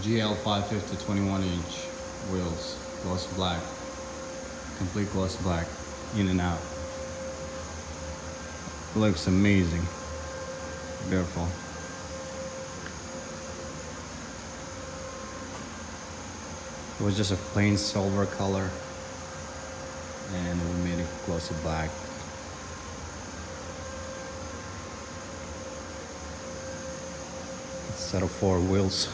GL550 21-inch wheels, gloss black, complete gloss black, in and out. Looks amazing, beautiful. It was just a plain silver color, and we made it glossy black. Set of 4 wheels.